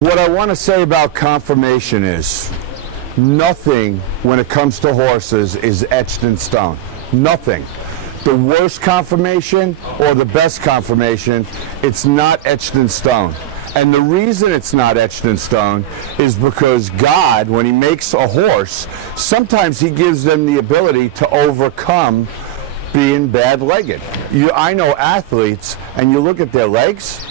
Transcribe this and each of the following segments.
What I want to say about conformation is nothing when it comes to horses is etched in stone. Nothing. The worst conformation or the best conformation, it's not etched in stone. And the reason it's not etched in stone is because God, when he makes a horse, sometimes he gives them the ability to overcome being bad-legged. I know athletes, and you look at their legs,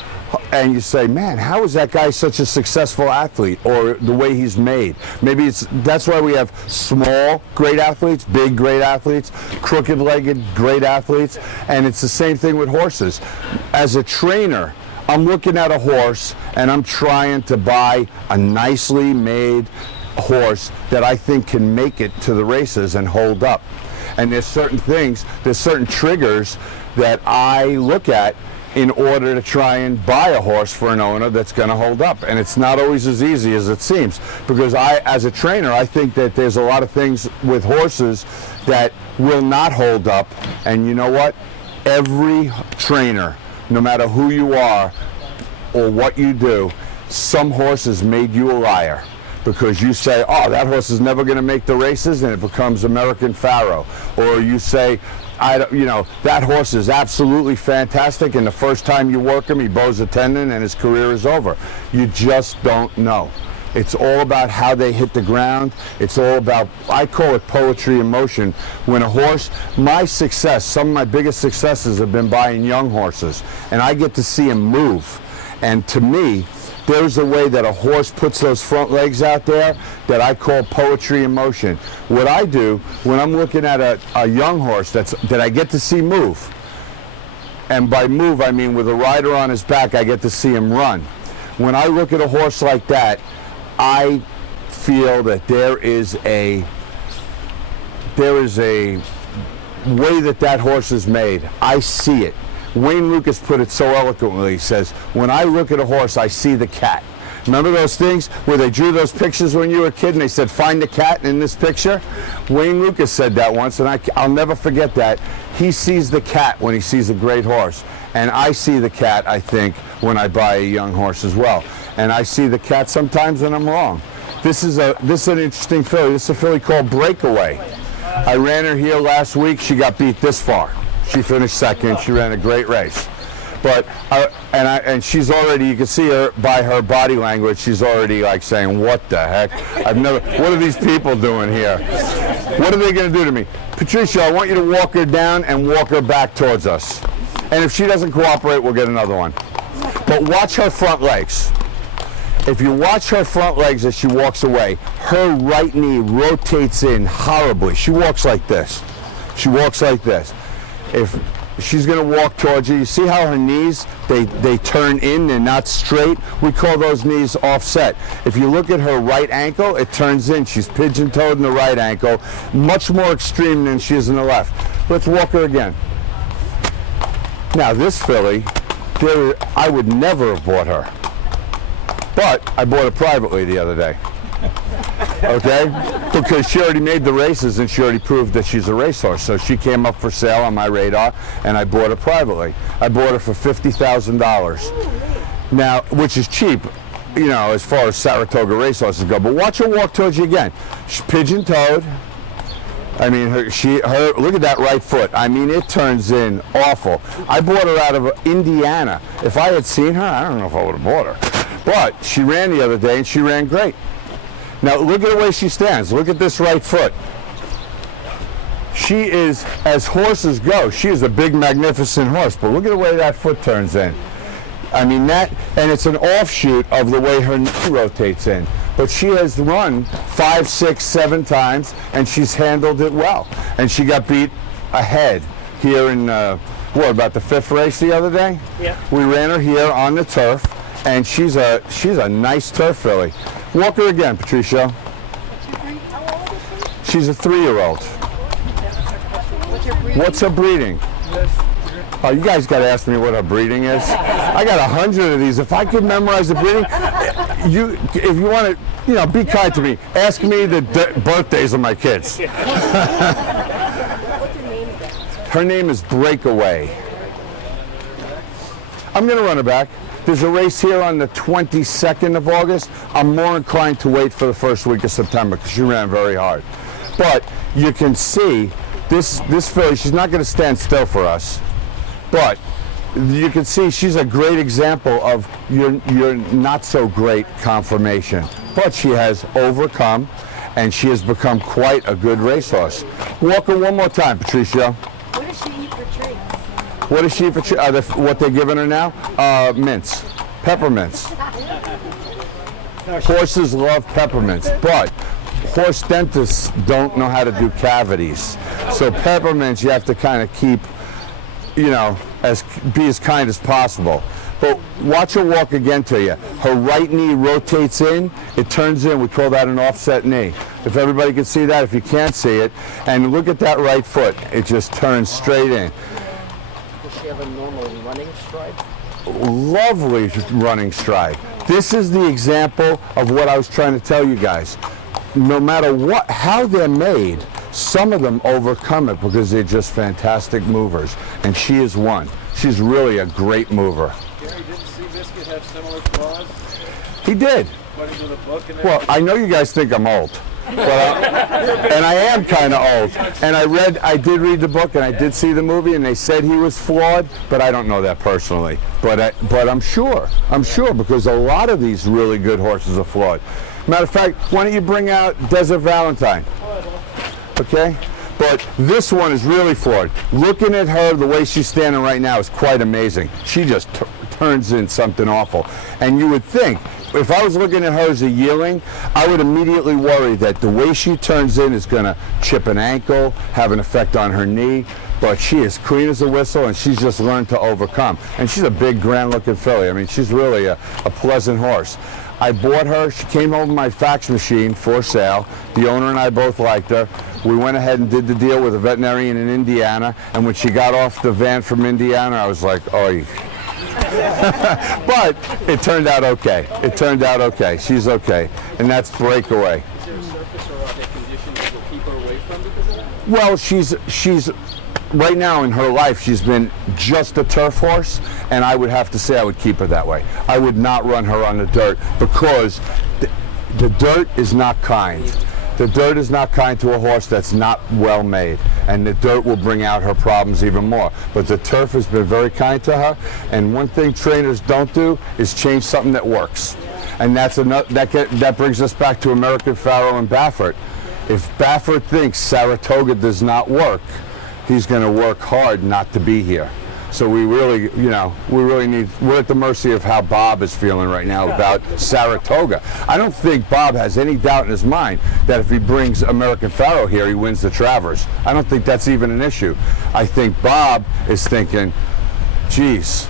and you say, man, how is that guy such a successful athlete? Or the way he's made. Maybe that's why we have small, great athletes, big, great athletes, crooked-legged, great athletes, and it's the same thing with horses. As a trainer, I'm looking at a horse, and I'm trying to buy a nicely made horse that I think can make it to the races and hold up. And there's certain things, there's certain triggers that I look at in order to try and buy a horse for an owner that's going to hold up. And it's not always as easy as it seems, because as a trainer, I think that there's a lot of things with horses that will not hold up. And you know what? Every trainer, no matter who you are or what you do, some horses made you a liar. Because you say, oh, that horse is never going to make the races, and it becomes American Pharaoh. Or you say, that horse is absolutely fantastic, and the first time you work him, he bows a tendon and his career is over. You just don't know. It's all about how they hit the ground. It's all about, I call it poetry in motion. When a horse, my success, some of my biggest successes have been buying young horses, and I get to see them move. And to me, there's a way that a horse puts those front legs out there that I call poetry in motion. What I do when I'm looking at a young horse that I get to see move, and by move I mean with a rider on his back, I get to see him run. When I look at a horse like that, I feel that there is a way that horse is made. I see it. Wayne Lucas put it so eloquently. He says, when I look at a horse, I see the cat. Remember those things where they drew those pictures when you were a kid and they said, find the cat in this picture? Wayne Lucas said that once, and I'll never forget that. He sees the cat when he sees a great horse. And I see the cat, I think, when I buy a young horse as well. And I see the cat sometimes and I'm wrong. This is an interesting filly. This is a filly called Breakaway. I ran her here last week. She got beat this far. She finished second. She ran a great race. But and she's already, you can see her by her body language, she's already like saying, what the heck? What are these people doing here? What are they going to do to me? Patricia, I want you to walk her down and walk her back towards us. And if she doesn't cooperate, we'll get another one. But watch her front legs. If you watch her front legs as she walks away, her right knee rotates in horribly. She walks like this. She walks like this. If she's going to walk towards you, you see how her knees, they turn in, they're not straight? We call those knees offset. If you look at her right ankle, it turns in. She's pigeon-toed in the right ankle, much more extreme than she is in the left. Let's walk her again. Now this filly, I would never have bought her, but I bought her privately the other day. Okay? Because she already made the races and she already proved that she's a racehorse. So she came up for sale on my radar and I bought her privately. I bought her for $50,000. Now, which is cheap, as far as Saratoga racehorses go. But watch her walk towards you again. She's pigeon-toed. I mean, look at that right foot. I mean, it turns in awful. I bought her out of Indiana. If I had seen her, I don't know if I would have bought her. But she ran the other day and she ran great. Now look at the way she stands. Look at this right foot. She is, as horses go, she is a big, magnificent horse. But look at the way that foot turns in. I mean, and it's an offshoot of the way her knee rotates in. But she has run 5, 6, 7 times, and she's handled it well. And she got beat ahead here in, about the 5th race the other day? Yeah. We ran her here on the turf, and she's a nice turf filly. Walk her again, Patricia. She's a 3-year-old. What's her breeding? Oh, you guys got to ask me what her breeding is. I got 100 of these. If I could memorize the breeding, if you want to, be kind to me. Ask me the birthdays of my kids. Her name is Breakaway. I'm going to run her back. there's a race here on the 22nd of August. I'm more inclined to wait for the first week of September because she ran very hard. But you can see this filly, she's not going to stand still for us. But you can see she's a great example of your not so great conformation. But she has overcome, and she has become quite a good racehorse. Walk her one more time, Patricia. What does she eat for treats? What is she for? What they're giving her now? Mints, peppermints. Horses love peppermints, but horse dentists don't know how to do cavities. So peppermints you have to kind of keep, be as kind as possible. But watch her walk again to you. Her right knee rotates in, it turns in. We call that an offset knee. If everybody can see that, if you can't see it, and look at that right foot, it just turns straight in. Does she have a normal running stride? Lovely running stride. This is the example of what I was trying to tell you guys. No matter how they're made, some of them overcome it because they're just fantastic movers, and she is one. She's really a great mover. Gary, didn't Seabiscuit have similar flaws? He did. According to the book and Well, I know you guys think I'm old, and I am kind of old. And I did read the book, and I did see the movie, and they said he was flawed, but I don't know that personally. But I'm sure because a lot of these really good horses are flawed. Matter of fact, why don't you bring out Desert Valentine? Okay? But this one is really flawed. Looking at her, the way she's standing right now is quite amazing. She just turns in something awful. And you would think, if I was looking at her as a yearling, I would immediately worry that the way she turns in is going to chip an ankle, have an effect on her knee. But she is clean as a whistle, and she's just learned to overcome. And she's a big, grand-looking filly. I mean, she's really a pleasant horse. I bought her. She came over my fax machine for sale. The owner and I both liked her. We went ahead and did the deal with a veterinarian in Indiana, and when she got off the van from Indiana, I was like, oh. But it turned out okay. She's okay, and that's Breakaway. is there a surface or other condition that will keep her away from because of that? Well, she's right now in her life, she's been just a turf horse, and I would have to say I would keep her that way. I would not run her on the dirt because the dirt is not kind. The dirt is not kind to a horse that's not well made, and the dirt will bring out her problems even more. But the turf has been very kind to her, and one thing trainers don't do is change something that works. And that brings us back to American Pharoah and Baffert. If Baffert thinks Saratoga does not work, he's going to work hard not to be here. So we really we're at the mercy of how Bob is feeling right now about Saratoga. I don't think Bob has any doubt in his mind that if he brings American Pharoah here, he wins the Travers. I don't think that's even an issue. I think Bob is thinking, geez,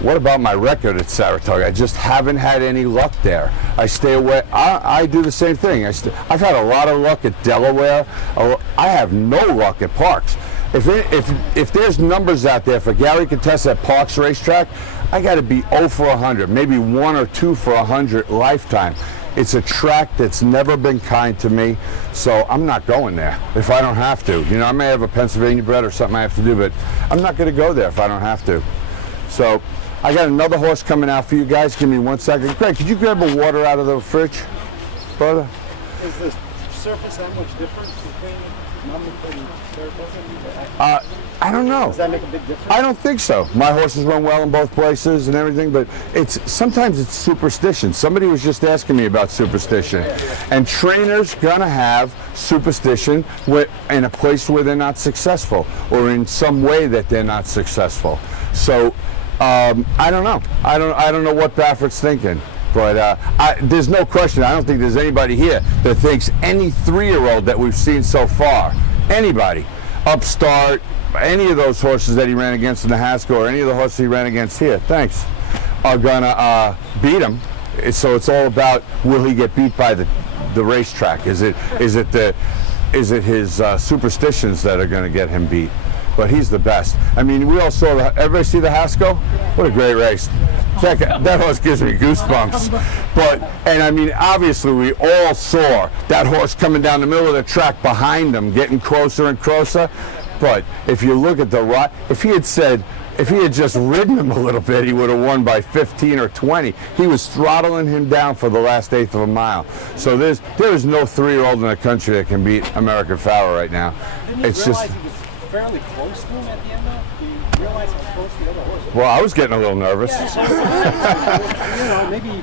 what about my record at Saratoga? I just haven't had any luck there. I stay away. I do the same thing. I've had a lot of luck at Delaware. I have no luck at Parks. If there's numbers out there for Gary Contessa at Parks Racetrack, I got to be 0 for 100, maybe 1 or 2 for 100 lifetime. It's a track that's never been kind to me, so I'm not going there if I don't have to. I may have a Pennsylvania bred or something I have to do, but I'm not going to go there if I don't have to. So I got another horse coming out for you guys. Give me 1 second. Greg, could you grab a water out of the fridge, brother? Is the surface that much different between Monmouth and Saratoga? I don't know. Does that make a big difference? I don't think so. My horses run well in both places and everything, but sometimes it's superstition. Somebody was just asking me about superstition. And trainers gonna have superstition in a place where they're not successful or in some way that they're not successful. So I don't know. I don't know what Baffert's thinking. But there's no question. I don't think there's anybody here that thinks any 3-year-old that we've seen so far, anybody, Upstart, any of those horses that he ran against in the Haskell or any of the horses he ran against here, are gonna beat him. So it's all about, will he get beat by the racetrack? Is it his superstitions that are gonna get him beat? But he's the best. I mean, we all saw everybody see the Haskell? What a great race. That horse gives me goosebumps. And I mean, obviously we all saw that horse coming down the middle of the track behind him, getting closer and closer. But if you look at if he had said, If he had just ridden him a little bit, he would have won by 15 or 20. He was throttling him down for the last eighth of a mile. So there is no 3-year-old in the country that can beat American Pharoah right now. Didn't you It's realize just. he was fairly close to him at the end, though? Do you realize how close the other horse was? Well, I was getting a little nervous. Maybe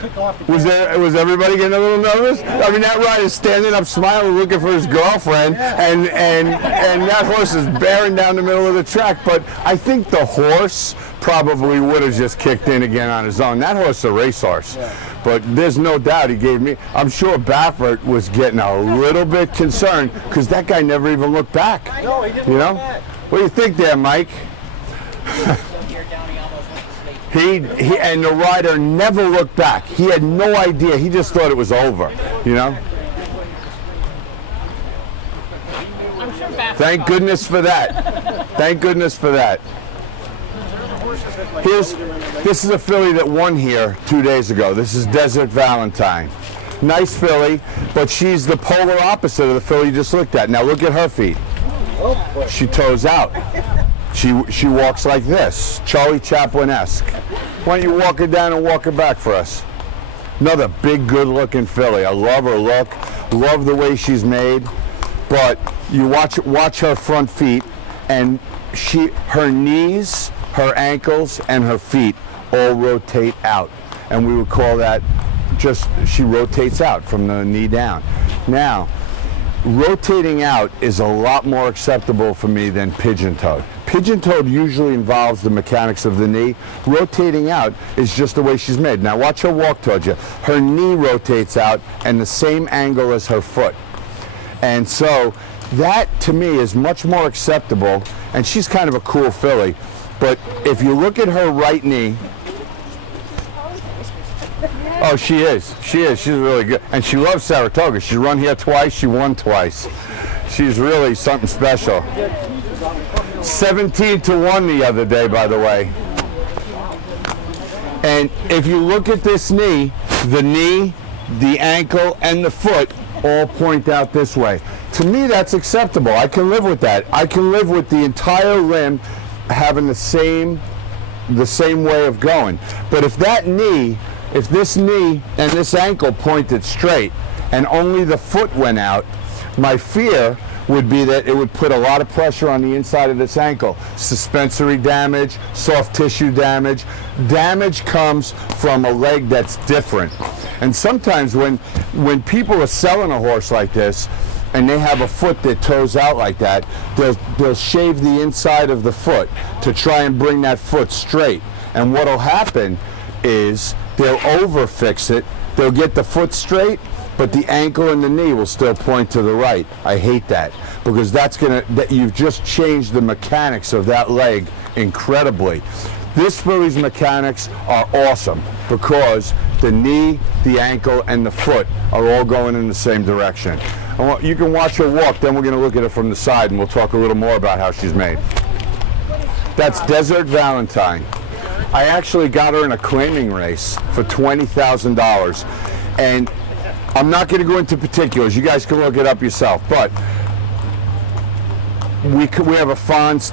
took off the Was everybody getting a little nervous? I mean, that rider's standing up, smiling, looking for his girlfriend, and that horse is bearing down the middle of the track. But I think the horse probably would have just kicked in again on his own. That horse is a racehorse. But there's no doubt he gave me. I'm sure Baffert was getting a little bit concerned because that guy never even looked back. No, he didn't You look know? back. What do you think there, Mike? He and the rider never looked back. He had no idea. He just thought it was over. You know? Thank goodness for that. Thank goodness for that. This is a filly that won here 2 days ago. This is Desert Valentine. Nice filly, but she's the polar opposite of the filly you just looked at. Now look at her feet. She toes out. She walks like this, Charlie Chaplin-esque. Why don't you walk her down and walk her back for us? Another big, good-looking filly. I love her look, love the way she's made. But you watch her front feet, and her knees, her ankles, and her feet all rotate out, and we would call that just she rotates out from the knee down. Now, rotating out is a lot more acceptable for me than pigeon-toed. Pigeon-toed usually involves the mechanics of the knee. Rotating out is just the way she's made. Now watch her walk towards you. Her knee rotates out and the same angle as her foot. And so that to me is much more acceptable, and she's kind of a cool filly. But if you look at her right knee, oh, she is. She's really good. And she loves Saratoga. She's run here twice. She won twice. She's really something special. 17-1 the other day, by the way. And if you look at this knee, the ankle, and the foot all point out this way. To me, that's acceptable. I can live with that. I can live with the entire limb having the same way of going. But if this knee and this ankle pointed straight and only the foot went out, my fear would be that it would put a lot of pressure on the inside of this ankle. Suspensory damage, soft tissue damage. Damage comes from a leg that's different. And sometimes when people are selling a horse like this and they have a foot that toes out like that, they'll shave the inside of the foot to try and bring that foot straight. And what'll happen is they'll overfix it. They'll get the foot straight, but the ankle and the knee will still point to the right. I hate that because you've just changed the mechanics of that leg incredibly. This filly's mechanics are awesome because the knee, the ankle, and the foot are all going in the same direction. You can watch her walk, then we're going to look at it from the side and we'll talk a little more about how she's made. That's Desert Valentine. I actually got her in a claiming race for $20,000, and I'm not going to go into particulars. You guys can look it up yourself, but we have a fond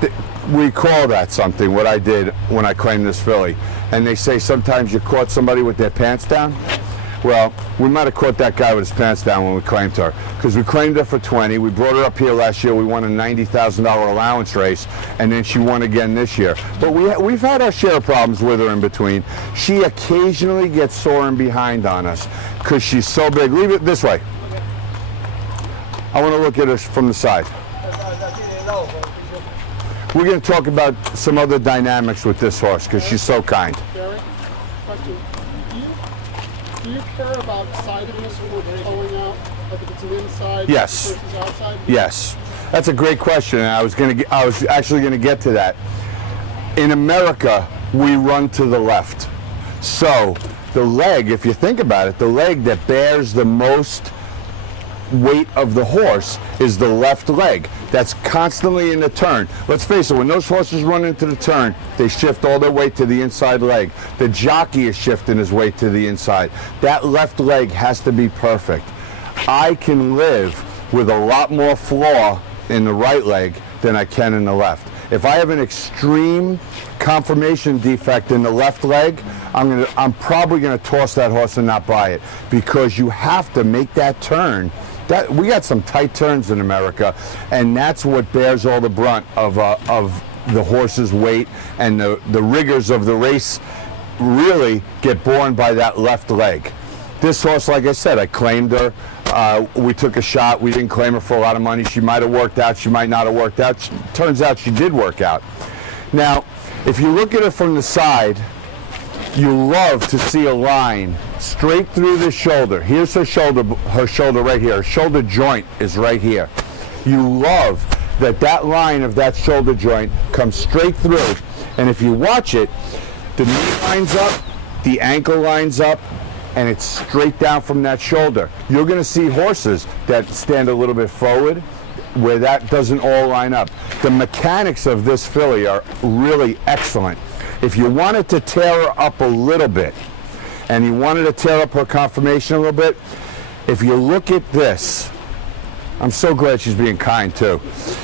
we call that something, what I did when I claimed this filly. And they say sometimes you caught somebody with their pants down. Well, we might have caught that guy with his pants down when we claimed her, because we claimed her for 20. We brought her up here last year. We won a $90,000 allowance race, and then she won again this year. But we've had our share of problems with her in between. She occasionally gets sore and behind on us because she's so big. Leave it this way. I want to look at her from the side. We're going to talk about some other dynamics with this horse because she's so kind. Barry, question. Do you care about sidedness or pulling out? Like if it's an inside Yes. versus outside? Yes. That's a great question, and I was actually going to get to that. In America, we run to the left. So the leg, if you think about it, the leg that bears the most weight of the horse is the left leg. That's constantly in the turn. Let's face it, when those horses run into the turn, they shift all their weight to the inside leg. The jockey is shifting his weight to the inside. That left leg has to be perfect. I can live with a lot more flaw in the right leg than I can in the left. If I have an extreme conformation defect in the left leg, I'm probably gonna toss that horse and not buy it, because you have to make that turn. We got some tight turns in America, and that's what bears all the brunt of the horse's weight, and the rigors of the race really get borne by that left leg. This horse, like I said, I claimed her. We took a shot. We didn't claim her for a lot of money. She might have worked out. She might not have worked out. Turns out she did work out. Now, if you look at her from the side, you love to see a line straight through the shoulder. Here's her shoulder right here. Her shoulder joint is right here. You love that line of that shoulder joint comes straight through. And if you watch it, the knee lines up, the ankle lines up, and it's straight down from that shoulder. You're going to see horses that stand a little bit forward where that doesn't all line up. The mechanics of this filly are really excellent. If you wanted to tear her up a little bit, and you wanted to tear up her conformation a little bit, if you look at this, I'm so glad she's being kind too.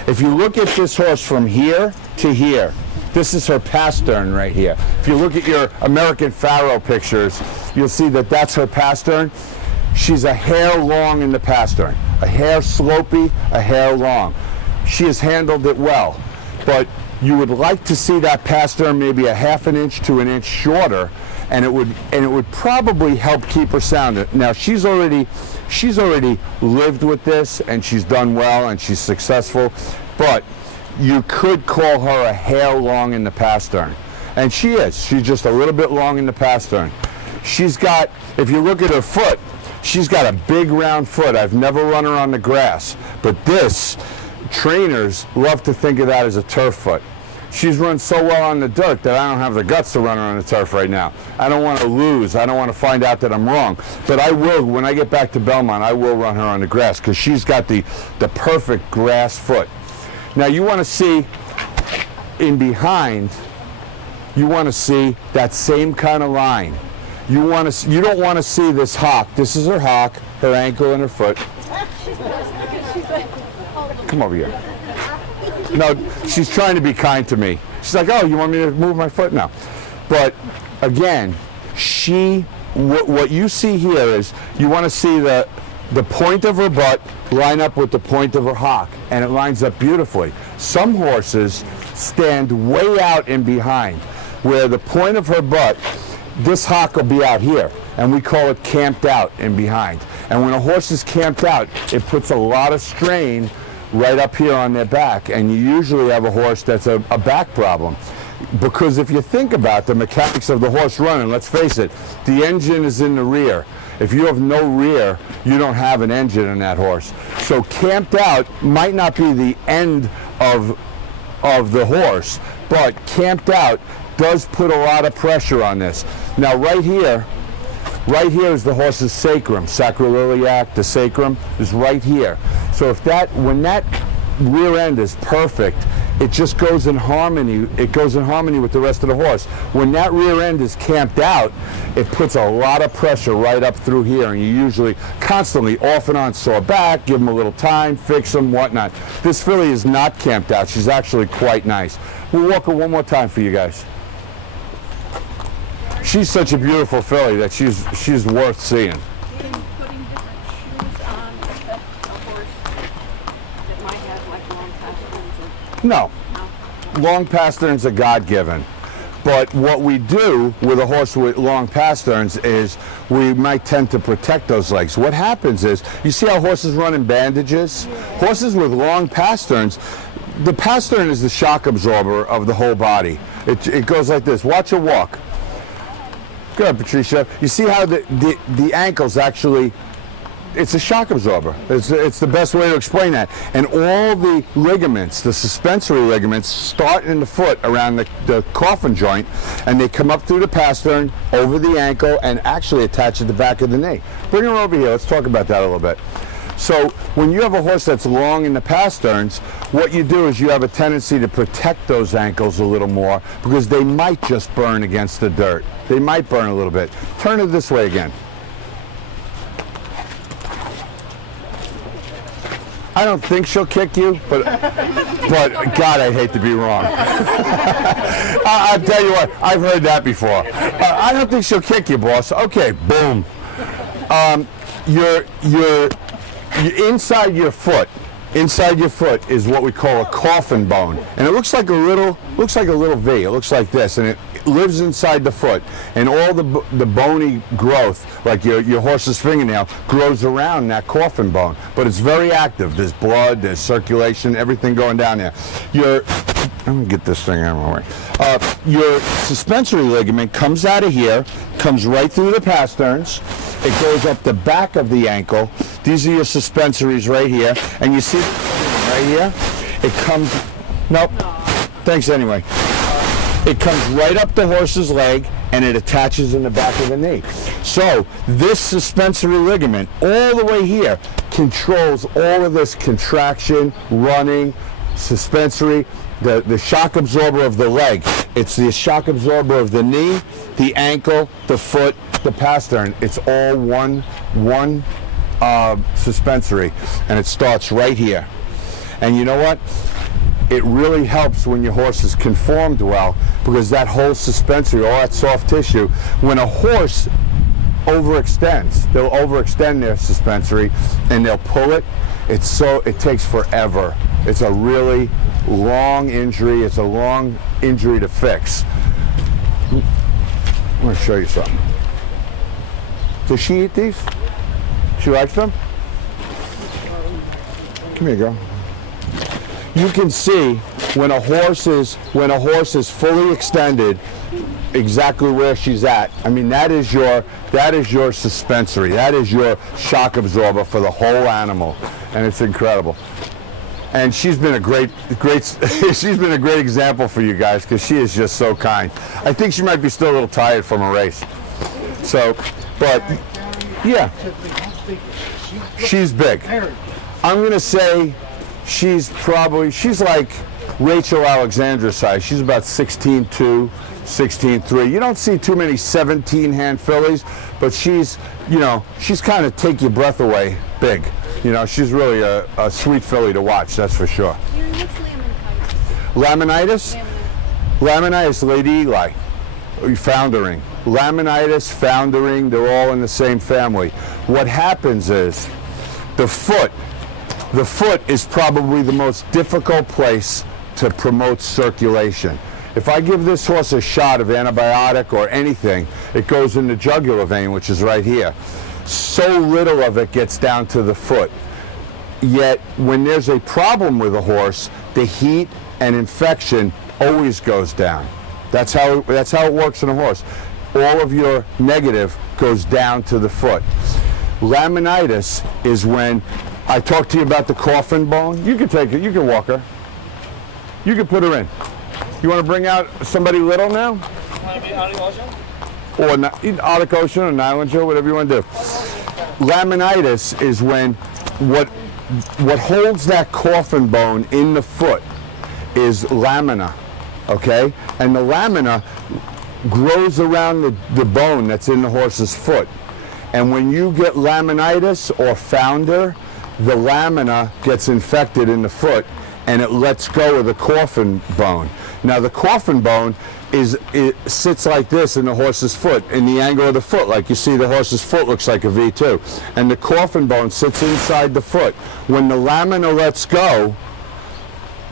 If you look at this horse from here to here, this is her pastern right here. If you look at your American Pharaoh pictures, you'll see that that's her pastern. She's a hair long in the pastern, a hair slopey, a hair long. She has handled it well, but you would like to see that pastern maybe a half an inch to an inch shorter, and it would probably help keep her sound. Now she's already lived with this, and she's done well, and she's successful, but you could call her a hair long in the pastern. And she is. She's just a little bit long in the pastern. She's got, if you look at her foot, she's got a big round foot. I've never run her on the grass, but this, trainers love to think of that as a turf foot. She's run so well on the dirt that I don't have the guts to run her on the turf right now. I don't want to lose. I don't want to find out that I'm wrong. But I will, when I get back to Belmont, I will run her on the grass, because she's got the perfect grass foot. Now you want to see in behind, you want to see that same kind of line. You don't want to see this hock. This is her hock, her ankle, and her foot. Come over here. No, she's trying to be kind to me. She's like, oh, you want me to move my foot now? But again, what you see here is, you want to see the point of her butt line up with the point of her hock, and it lines up beautifully. Some horses stand way out in behind, where the point of her butt, this hock will be out here, and we call it camped out in behind. And when a horse is camped out, it puts a lot of strain right up here on their back, and you usually have a horse that's a back problem. Because if you think about the mechanics of the horse running, let's face it, the engine is in the rear. If you have no rear, you don't have an engine in that horse. So camped out might not be the end of the horse, but camped out does put a lot of pressure on this. Now right here is the horse's sacrum, sacroiliac, the sacrum is right here. So when that rear end is perfect, it just goes in harmony. It goes in harmony with the rest of the horse. When that rear end is camped out, it puts a lot of pressure right up through here, and you usually constantly off and on saw back, give them a little time, fix them, whatnot. This filly is not camped out. She's actually quite nice. We'll walk her one more time for you guys. She's such a beautiful filly that she's worth seeing. Putting different shoes on affect a horse that might have like long pasterns? No. Long pasterns are God-given. But what we do with a horse with long pasterns is we might tend to protect those legs. What happens is, you see how horses run in bandages? Horses with long pasterns, the pastern is the shock absorber of the whole body. It goes like this. Watch her walk. Good, Patricia. You see how the ankles actually, it's a shock absorber. It's the best way to explain that. And all the ligaments, the suspensory ligaments, start in the foot around the coffin joint, and they come up through the pastern, over the ankle, and actually attach at the back of the knee. Bring her over here. Let's talk about that a little bit. So when you have a horse that's long in the pasterns, what you do is you have a tendency to protect those ankles a little more, because they might just burn against the dirt. They might burn a little bit. Turn it this way again. I don't think she'll kick you, but God, I hate to be wrong. I'll tell you what, I've heard that before. I don't think she'll kick you, boss. Okay, boom. Your inside your foot. Inside your foot is what we call a coffin bone, and it looks like a little V. It looks like this, and it lives inside the foot, and all the bony growth, like your horse's fingernail, grows around that coffin bone. But it's very active. There's blood, there's circulation, everything going down there. I'm gonna get this thing out of my way. Your suspensory ligament comes out of here, comes right through the pasterns. It goes up the back of the ankle. These are your suspensories right here. And you see right here? It comes, nope. Thanks anyway. It comes right up the horse's leg and it attaches in the back of the knee. So this suspensory ligament, all the way here, controls all of this contraction, running, suspensory, the shock absorber of the leg. It's the shock absorber of the knee, the ankle, the foot, the pastern. It's all one suspensory, and it starts right here. And you know what? It really helps when your horse is conformed well, because that whole suspensory, all that soft tissue, when a horse overextends, they'll overextend their suspensory and they'll pull it. It takes forever. It's a really long injury. It's a long injury to fix. I'm going to show you something. Does she eat these? She likes them? Come here, girl. You can see when a horse is fully extended, exactly where she's at. I mean, that is your suspensory. That is your shock absorber for the whole animal, and it's incredible. And she's been a great she's been a great example for you guys, because she is just so kind. I think she might be still a little tired from a race. So, but yeah, she's big. I'm gonna say she's like Rachel Alexandra size. She's about 16'2", 16'3". You don't see too many 17-hand fillies, but she's kind of take your breath away big. She's really a sweet filly to watch, that's for sure. What's laminitis? Laminitis? Laminitis, Lady Eli. Foundering. Laminitis, foundering, they're all in the same family. What happens is the foot is probably the most difficult place to promote circulation. If I give this horse a shot of antibiotic or anything, it goes in the jugular vein, which is right here. So little of it gets down to the foot. Yet when there's a problem with a horse, the heat and infection always goes down. That's how it works in a horse. All of your negative goes down to the foot. Laminitis is when I talked to you about the coffin bone. You can take it. You can walk her. You can put her in. You want to bring out somebody little now? Or Arctic Ocean or Nylon Joe, whatever you want to do. Laminitis is when what holds that coffin bone in the foot is lamina, okay? And the lamina grows around the bone that's in the horse's foot. And when you get laminitis or founder, the lamina gets infected in the foot and it lets go of the coffin bone. Now the coffin bone it sits like this in the horse's foot, in the angle of the foot, like you see the horse's foot looks like a V too. And the coffin bone sits inside the foot. When the lamina lets go,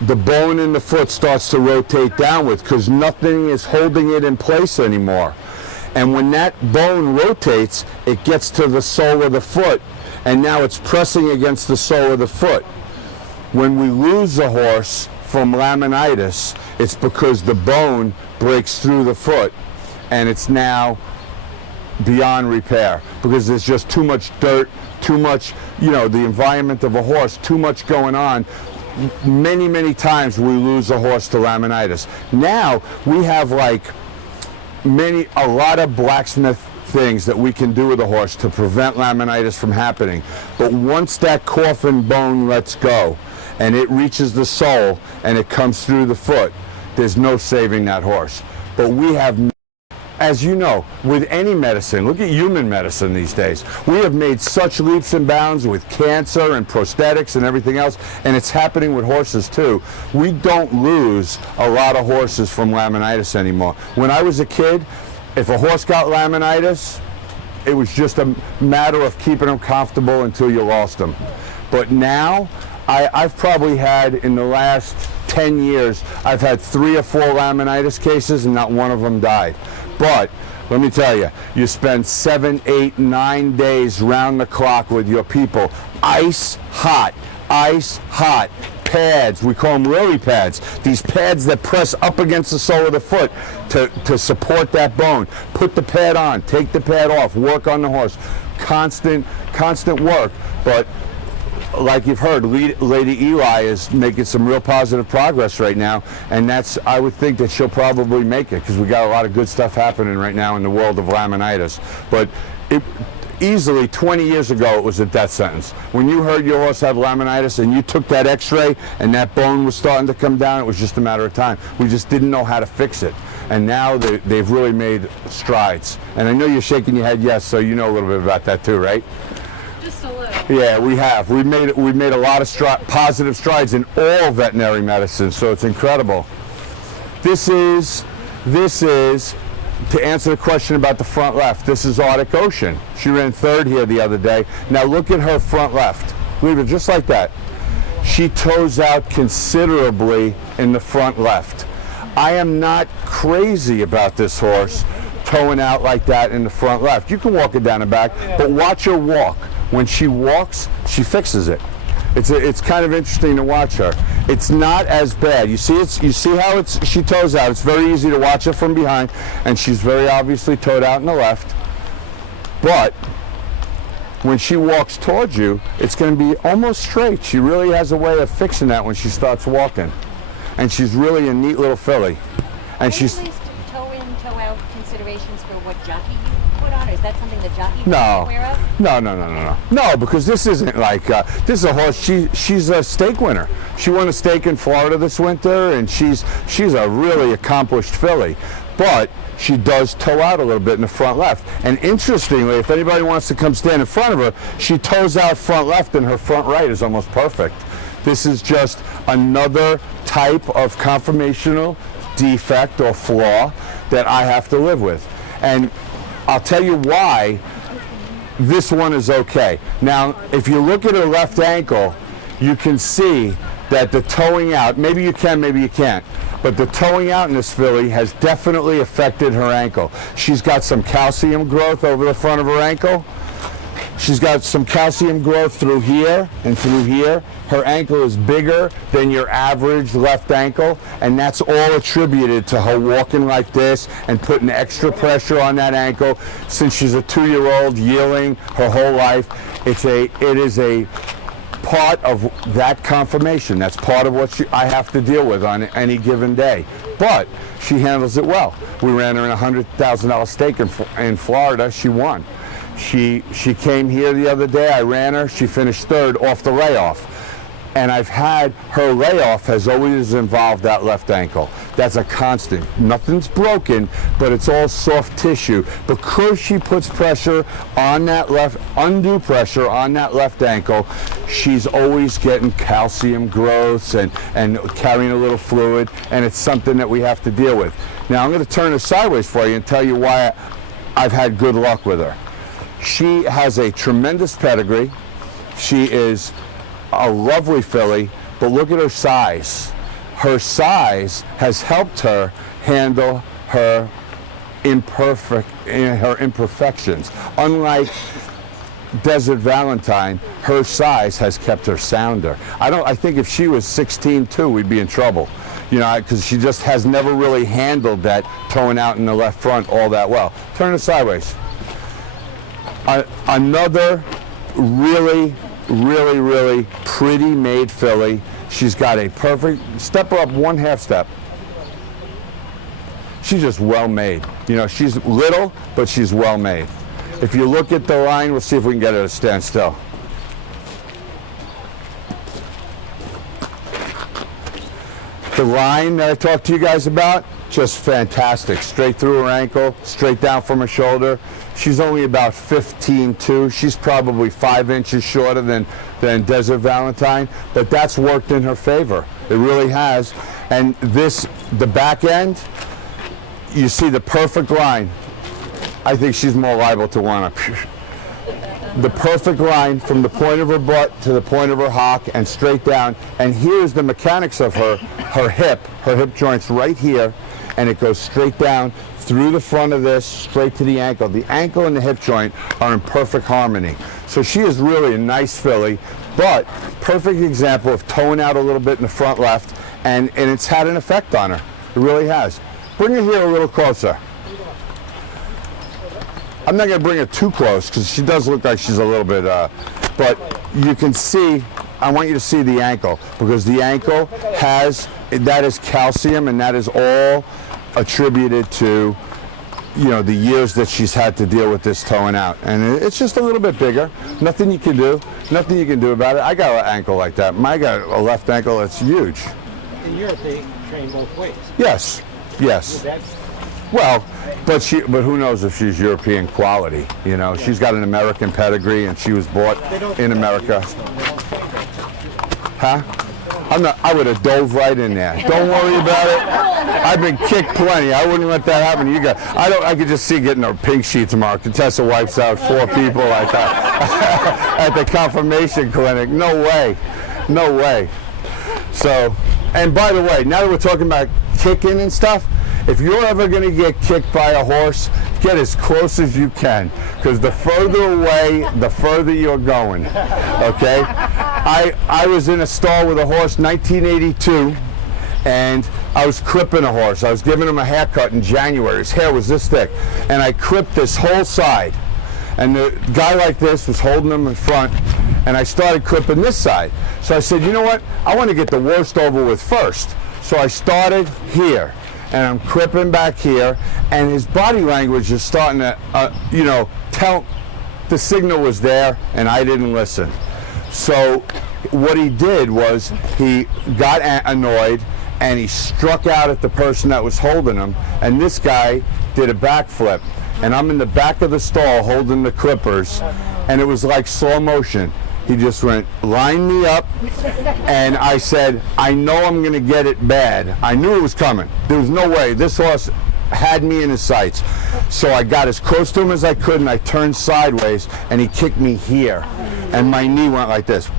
the bone in the foot starts to rotate downwards because nothing is holding it in place anymore. And when that bone rotates, it gets to the sole of the foot, and now it's pressing against the sole of the foot. When we lose a horse from laminitis, it's because the bone breaks through the foot and it's now beyond repair, because there's just too much dirt, too much, the environment of a horse, too much going on. Many times we lose a horse to laminitis. Now we have a lot of blacksmith things that we can do with a horse to prevent laminitis from happening. But once that coffin bone lets go and it reaches the sole and it comes through the foot, there's no saving that horse. But we have as you know, with any medicine, look at human medicine these days. We have made such leaps and bounds with cancer and prosthetics and everything else, and it's happening with horses too. We don't lose a lot of horses from laminitis anymore. When I was a kid, if a horse got laminitis, it was just a matter of keeping them comfortable until you lost them. But now, I've probably had, in the last 10 years, I've had 3 or 4 laminitis cases and not one of them died. But let me tell you, you spend 7, 8, 9 days round the clock with your people. Ice hot pads. We call them lily pads. These pads that press up against the sole of the foot to support that bone. Put the pad on, take the pad off, work on the horse. Constant work. But like you've heard, Lady Eli is making some real positive progress right now, and I would think that she'll probably make it, because we got a lot of good stuff happening right now in the world of laminitis. But easily 20 years ago, it was a death sentence. When you heard your horse have laminitis and you took that x-ray and that bone was starting to come down, it was just a matter of time. We just didn't know how to fix it. And now they've really made strides. And I know you're shaking your head yes, so you know a little bit about that too, right? Just a little. Yeah, we have. We've made a lot of positive strides in all veterinary medicine, so it's incredible. This is, to answer the question about the front left, this is Arctic Ocean. She ran 3rd here the other day. Now look at her front left. Leave it just like that. She toes out considerably in the front left. I am not crazy about this horse toeing out like that in the front left. You can walk it down the back, but watch her walk. When she walks, she fixes it. It's kind of interesting to watch her. It's not as bad. You see how she toes out. It's very easy to watch her from behind, and she's very obviously toed out in the left. But when she walks towards you, it's going to be almost straight. She really has a way of fixing that when she starts walking, and she's really a neat little filly. And she's toe in, toe out considerations for what jockey you put on, or is that something the jockey is No, aware of? no, because this isn't like this is a horse. She's a stake winner. She won a stake in Florida this winter, and she's a really accomplished filly. But she does toe out a little bit in the front left. And interestingly, if anybody wants to come stand in front of her, she toes out front left, and her front right is almost perfect. This is just another type of conformational defect or flaw that I have to live with. And I'll tell you why this one is okay. Now, if you look at her left ankle, you can see that the toeing out, maybe you can, maybe you can't, but the toeing out in this filly has definitely affected her ankle. She's got some calcium growth over the front of her ankle. She's got some calcium growth through here and through here. Her ankle is bigger than your average left ankle, and that's all attributed to her walking like this and putting extra pressure on that ankle since she's a 2-year-old, yearling her whole life. It is a part of that conformation. That's part of what I have to deal with on any given day. But she handles it well. We ran her in a $100,000 stake in Florida. She won. She came here the other day. I ran her. She finished 3rd off the layoff. And I've had her layoff has always involved that left ankle. That's a constant. Nothing's broken, but it's all soft tissue. Because she puts pressure on that undue pressure on that left ankle, she's always getting calcium growths and carrying a little fluid, and it's something that we have to deal with. Now I'm going to turn her sideways for you and tell you why I've had good luck with her. She has a tremendous pedigree. She is a lovely filly, but look at her size. Her size has helped her handle her imperfections. Unlike Desert Valentine, her size has kept her sounder. I think if she was 16 we'd be in trouble. You know, because she just has never really handled that toeing out in the left front all that well. Turn her sideways. Another really pretty made filly. She's got a perfect, step her up 1/2 step. She's just well made. You know, she's little, but she's well made. If you look at the line, we'll see if we can get her to stand still. The line that I talked to you guys about, just fantastic. Straight through her ankle, straight down from her shoulder. She's only about 15'2". She's probably 5 inches shorter than Desert Valentine, but that's worked in her favor. It really has. And the back end, you see the perfect line. I think she's more liable to want to. The perfect line from the point of her butt to the point of her hock and straight down. And here's the mechanics of her hip joint's right here, and it goes straight down through the front of this, straight to the ankle. The ankle and the hip joint are in perfect harmony. So she is really a nice filly, but perfect example of toeing out a little bit in the front left, and it's had an effect on her. It really has. Bring her here a little closer. I'm not going to bring her too close because she does look like she's a little bit, but you can see, I want you to see the ankle, because the ankle that is calcium, and that is all attributed to, you know, the years that she's had to deal with this toeing out. And it's just a little bit bigger. Nothing you can do about it. I got an ankle like that. I got a left ankle that's huge. In Europe, they train both ways. Yes. That's Well, but who knows if she's European quality? You know, she's got an American pedigree, and she was bought in America. Huh? I would have dove right in there. Don't worry about it. I've been kicked plenty. I wouldn't let that happen to you guys. I could just see getting a pink sheet tomorrow. Contessa wipes out 4 people like that at the Conformation Clinic. No way. So, and by the way, now that we're talking about kicking and stuff, if you're ever going to get kicked by a horse, get as close as you can, because the further away, the further you're going, okay? I was in a stall with a horse 1982, and I was clipping a horse. I was giving him a haircut in January. His hair was this thick, and I clipped this whole side. And the guy like this was holding him in front, and I started clipping this side. So I said, you know what? I want to get the worst over with first. So I started here, and I'm clipping back here, and his body language is starting to, tell the signal was there, and I didn't listen. So what he did was he got annoyed, and he struck out at the person that was holding him, and this guy did a backflip. And I'm in the back of the stall holding the clippers, and it was like slow motion. He just went, line me up, and I said, I know I'm going to get it bad. I knew it was coming. There was no way. This horse had me in his sights. So I got as close to him as I could, and I turned sideways, and he kicked me here. And my knee went like this.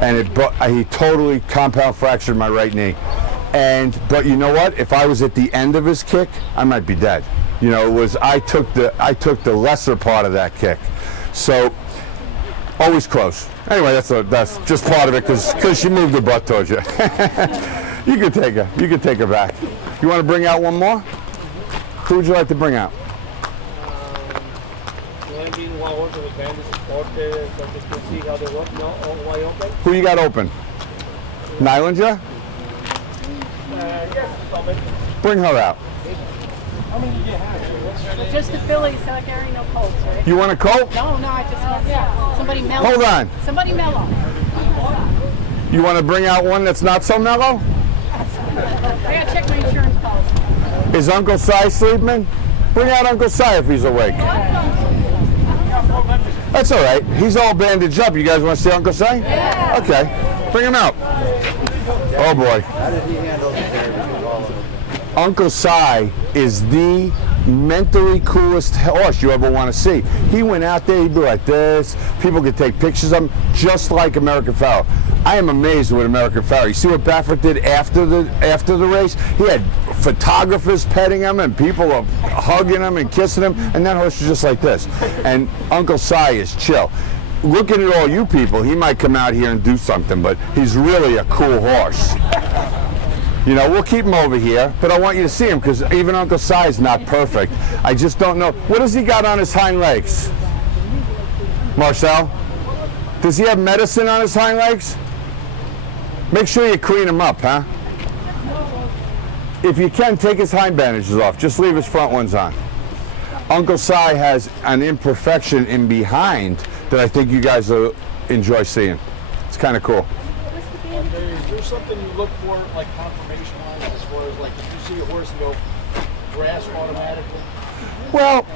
And he totally compound fractured my right knee. But you know what? If I was at the end of his kick, I might be dead. You know, I took the lesser part of that kick. So always close. Anyway, that's just part of it, because she moved her butt towards you. You could take her back. You want to bring out one more? Who would you like to bring out? Who you got open? Nylander? Bring her out. Just the fillies, so there ain't no colts, right? You want a colt? No, I just want somebody mellow. Hold on. Somebody mellow. You want to bring out one that's not so mellow? I gotta check my insurance policy. Is Uncle Si sleeping? Bring out Uncle Si if he's awake. That's all right. He's all bandaged up. You guys want to see Uncle Si? Yeah. Okay. Bring him out. Oh boy. How did he handle the therapy? Uncle Si is the mentally coolest horse you ever want to see. He went out there, he'd be like this. People could take pictures of him, just like American Pharoah. I am amazed with American Pharoah. You see what Baffert did after the race? He had photographers petting him, and people were hugging him and kissing him, and that horse was just like this. And Uncle Si is chill. Looking at all you people, he might come out here and do something, but he's really a cool horse. You know, we'll keep him over here, but I want you to see him, because even Uncle Si is not perfect. I just don't know. What has he got on his hind legs? Marcel? Does he have medicine on his hind legs? Make sure you clean him up, huh? If you can, take his hind bandages off. Just leave his front ones on. Uncle Si has an imperfection in behind that I think you guys will enjoy seeing. It's kind of cool. Is there something you look for, like confirmation on, as far as like if you see a horse and go, grass automatically? Well,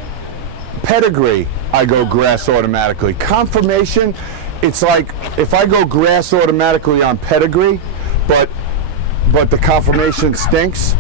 pedigree, I go grass automatically. Conformation, it's like if I go grass automatically on pedigree, but the conformation stinks.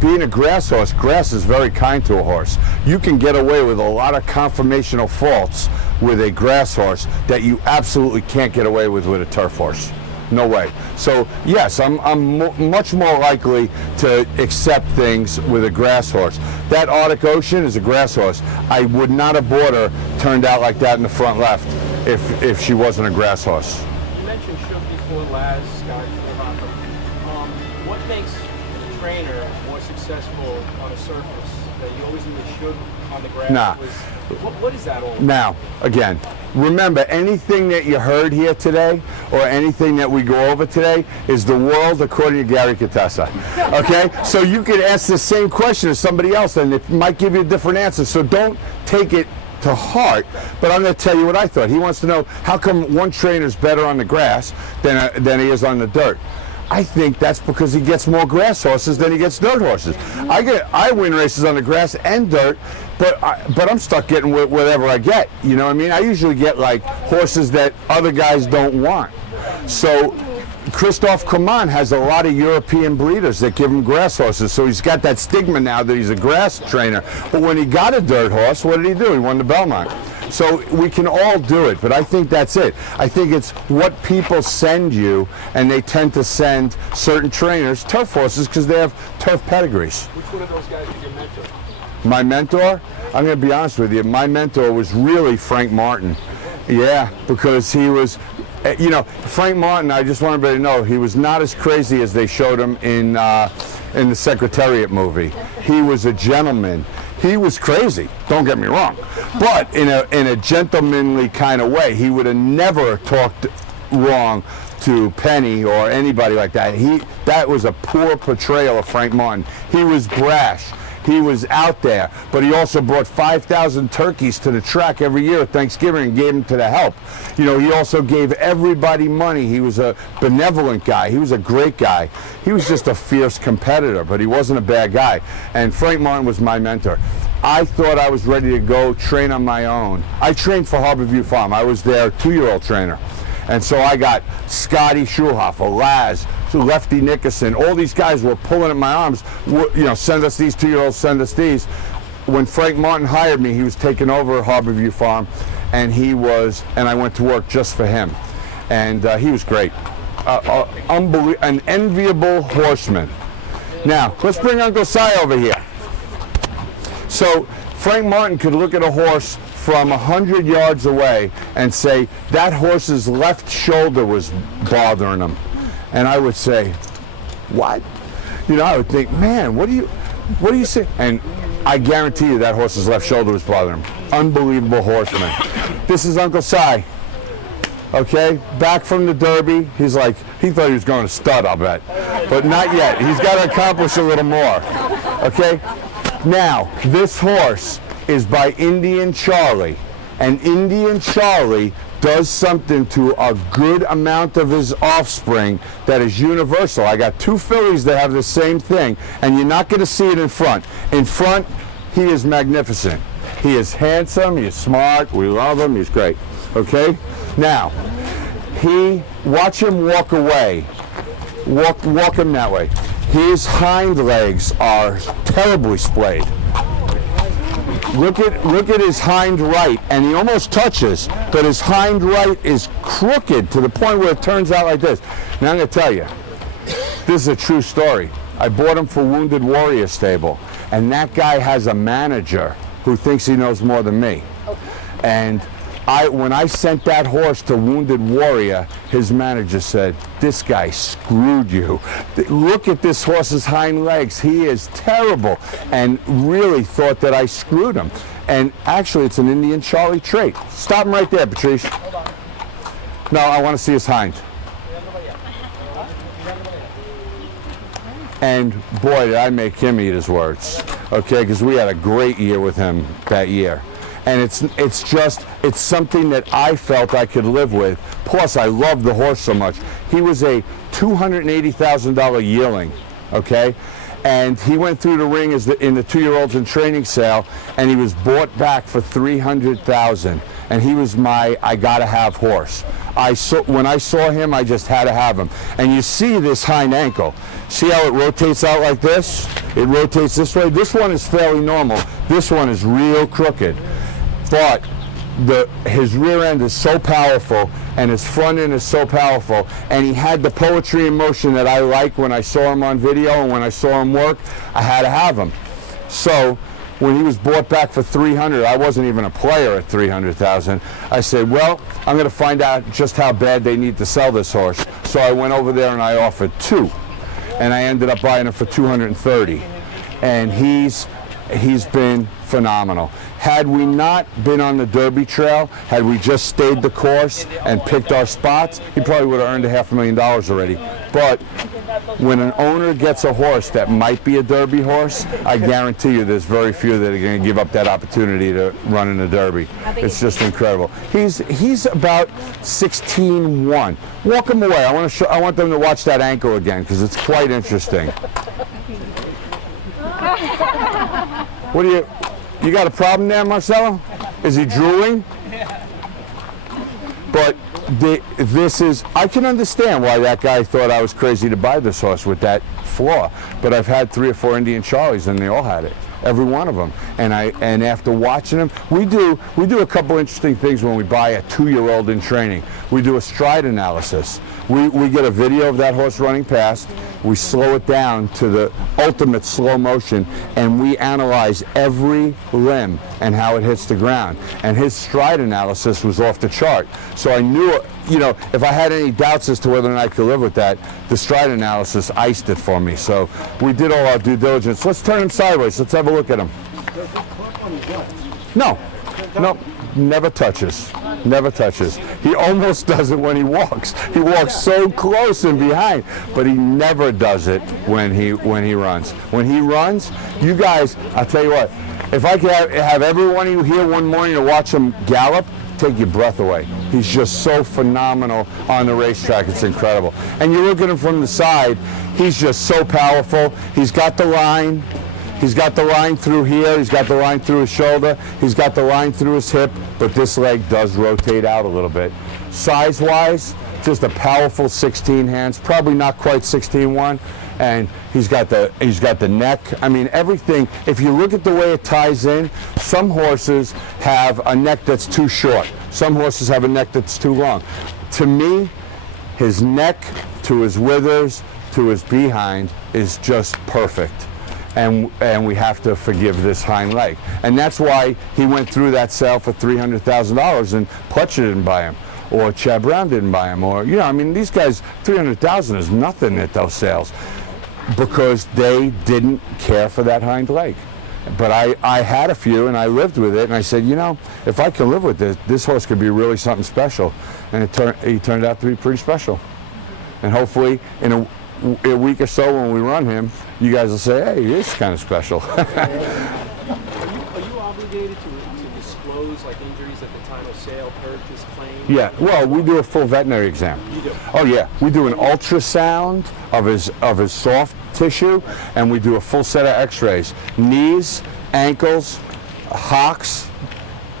Being a grass horse, grass is very kind to a horse. You can get away with a lot of conformational faults with a grass horse that you absolutely can't get away with a turf horse. No way. So yes, I'm much more likely to accept things with a grass horse. That Arctic Ocean is a grass horse. I would not have bought her turned out like that in the front left if she wasn't a grass horse. You mentioned Shook before, Laz, Scott, what makes a trainer more successful on a surface that you always need to shoot on the grass? Nah. What is that all about? Now, again, remember, anything that you heard here today or anything that we go over today is the world according to Gary Contessa. Okay? So you could ask the same question to somebody else and it might give you a different answer. So don't take it to heart, but I'm going to tell you what I thought. He wants to know how come one trainer's better on the grass than he is on the dirt. I think that's because he gets more grass horses than he gets dirt horses. I win races on the grass and dirt, but I'm stuck getting whatever I get. You know what I mean? I usually get like horses that other guys don't want. So Christophe Coman has a lot of European breeders that give him grass horses, so he's got that stigma now that he's a grass trainer. But when he got a dirt horse, what did he do? He won the Belmont. So we can all do it, but I think that's it. I think it's what people send you, and they tend to send certain trainers turf horses because they have turf pedigrees. Which one of those guys is your mentor? My mentor? I'm going to be honest with you. My mentor was really Frank Martin. Yeah, because he was, you know, Frank Martin, I just want everybody to know, he was not as crazy as they showed him in the Secretariat movie. He was a gentleman. He was crazy, don't get me wrong, but in a gentlemanly kind of way. He would have never talked wrong to Penny or anybody like that. That was a poor portrayal of Frank Martin. He was brash. He was out there, but he also brought 5,000 turkeys to the track every year at Thanksgiving and gave them to the help. You know, he also gave everybody money. He was a benevolent guy. He was a great guy. He was just a fierce competitor, but he wasn't a bad guy. And Frank Martin was my mentor. I thought I was ready to go train on my own. I trained for Harborview Farm. I was their 2-year-old trainer. And so I got Scotty Schulhofer, Laz, Lefty Nickerson, all these guys were pulling at my arms, you know, send us these 2-year-olds, send us these. When Frank Martin hired me, he was taking over Harborview Farm, and I went to work just for him. And he was great. An enviable horseman. Now, let's bring Uncle Si over here. So Frank Martin could look at a horse from 100 yards away and say, that horse's left shoulder was bothering him. And I would say, what? You know, I would think, man, what do you say? And I guarantee you that horse's left shoulder was bothering him. Unbelievable horseman. This is Uncle Si. Okay, back from the Derby. He's like, he thought he was going to stud, I'll bet. But not yet. He's got to accomplish a little more. Okay? Now, this horse is by Indian Charlie. And Indian Charlie does something to a good amount of his offspring that is universal. I got 2 fillies that have the same thing, and you're not going to see it in front. In front, he is magnificent. He is handsome, he is smart, we love him, he's great. Okay? Now, watch him walk away. Walk him that way. His hind legs are terribly splayed. Look at his hind right, and he almost touches, but his hind right is crooked to the point where it turns out like this. Now I'm going to tell you, this is a true story. I bought him for Wounded Warrior Stable, and that guy has a manager who thinks he knows more than me. And when I sent that horse to Wounded Warrior, his manager said, this guy screwed you. Look at this horse's hind legs. He is terrible. And really thought that I screwed him. And actually, it's an Indian Charlie trait. Stop him right there, Patrice. No, I want to see his hind. And boy, did I make him eat his words. Okay, because we had a great year with him that year. And it's something that I felt I could live with. Plus, I love the horse so much. He was a $280,000 yearling, okay? And he went through the ring in the 2-year-olds in training sale, and he was bought back for $300,000. And he was my I gotta have horse. When I saw him, I just had to have him. And you see this hind ankle. See how it rotates out like this? It rotates this way. This one is fairly normal. This one is real crooked. But his rear end is so powerful, and his front end is so powerful, and he had the poetry in motion that I like when I saw him on video, and when I saw him work, I had to have him. So when he was bought back for $300,000, I wasn't even a player at $300,000. I said, well, I'm going to find out just how bad they need to sell this horse. So I went over there and I offered $2,000, and I ended up buying him for $230,000. And he's been phenomenal. Had we not been on the Derby trail, had we just stayed the course and picked our spots, he probably would have earned $500,000 already. But when an owner gets a horse that might be a Derby horse, I guarantee you there's very few that are going to give up that opportunity to run in the Derby. It's just incredible. He's about 16-1. Walk him away. I want them to watch that ankle again because it's quite interesting. What do you got a problem there, Marcelo? Is he drooling? But this is, I can understand why that guy thought I was crazy to buy this horse with that flaw. But I've had 3 or 4 Indian Charlies and they all had it. Every one of them. And after watching them, we do a couple interesting things when we buy a 2-year-old in training. We do a stride analysis. We get a video of that horse running past. We slow it down to the ultimate slow motion, and we analyze every limb and how it hits the ground. And his stride analysis was off the chart. So I knew, if I had any doubts as to whether or not I could live with that, the stride analysis iced it for me. So we did all our due diligence. Let's turn him sideways. Let's have a look at him. Does it clip when he jumps? No. Never touches. Never touches. He almost does it when he walks. He walks so close and behind, but he never does it when he runs. When he runs, you guys, I'll tell you what, if I could have everyone you here one morning to watch him gallop, take your breath away. He's just so phenomenal on the racetrack. It's incredible. And you look at him from the side, he's just so powerful. He's got the line. He's got the line through here, he's got the line through his shoulder, he's got the line through his hip, but this leg does rotate out a little bit. Size-wise, just a powerful 16 hands, probably not quite 16-1, and he's got the neck. I mean, everything, if you look at the way it ties in, some horses have a neck that's too short. Some horses have a neck that's too long. To me, his neck to his withers to his behind is just perfect. And we have to forgive this hind leg. And that's why he went through that sale for $300,000 and Pletcher didn't buy him, or Chad Brown didn't buy him, or, these guys, $300,000 is nothing at those sales because they didn't care for that hind leg. But I had a few and I lived with it, and I said, if I can live with this horse could be really something special. And he turned out to be pretty special. And hopefully in a week or so when we run him, you guys will say, hey, he is kind of special. Are you obligated to disclose like injuries at the time of sale, purchase, claim? Yeah, well, we do a full veterinary exam. You do? Oh yeah, we do an ultrasound of his soft tissue, and we do a full set of x-rays. Knees, ankles, hocks,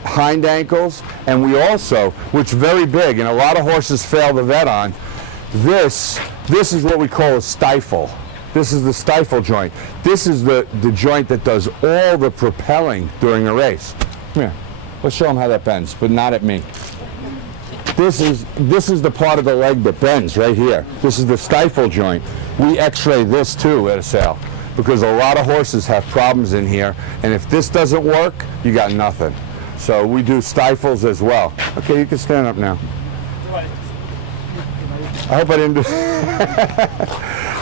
hind ankles, and we also, which is very big, and a lot of horses fail the vet on, this is what we call a stifle. This is the stifle joint. This is the joint that does all the propelling during a race. Come here. Let's show them how that bends, but not at me. This is the part of the leg that bends right here. This is the stifle joint. We x-ray this too at a sale because a lot of horses have problems in here, and if this doesn't work, you got nothing. So we do stifles as well. Okay, you can stand up now. I hope I didn't do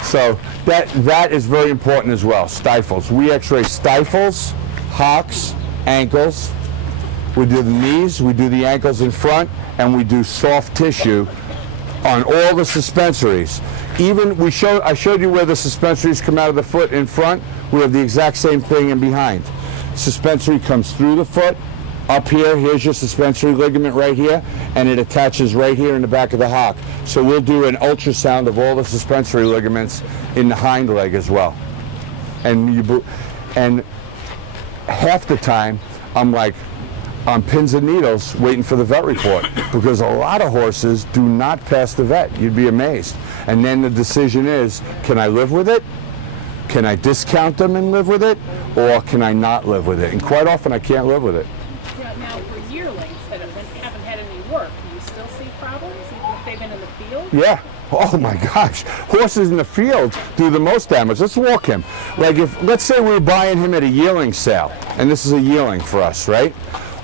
So that is very important as well, stifles. We x-ray stifles, hocks, ankles. We do the knees, we do the ankles in front, and we do soft tissue on all the suspensories. Even I showed you where the suspensories come out of the foot in front. We have the exact same thing in behind. Suspensory comes through the foot, up here, here's your suspensory ligament right here, and it attaches right here in the back of the hock. So we'll do an ultrasound of all the suspensory ligaments in the hind leg as well. and half the time I'm like on pins and needles waiting for the vet report, because a lot of horses do not pass the vet. You'd be amazed. And then the decision is, can I live with it? Can I discount them and live with it? Or can I not live with it? And quite often I can't live with it. Yeah, now for yearlings that haven't had any work, do you still see problems even if they've been in the field? Yeah. Oh my gosh. Horses in the field do the most damage. Let's walk him. Like let's say we were buying him at a yearling sale, and this is a yearling for us, right?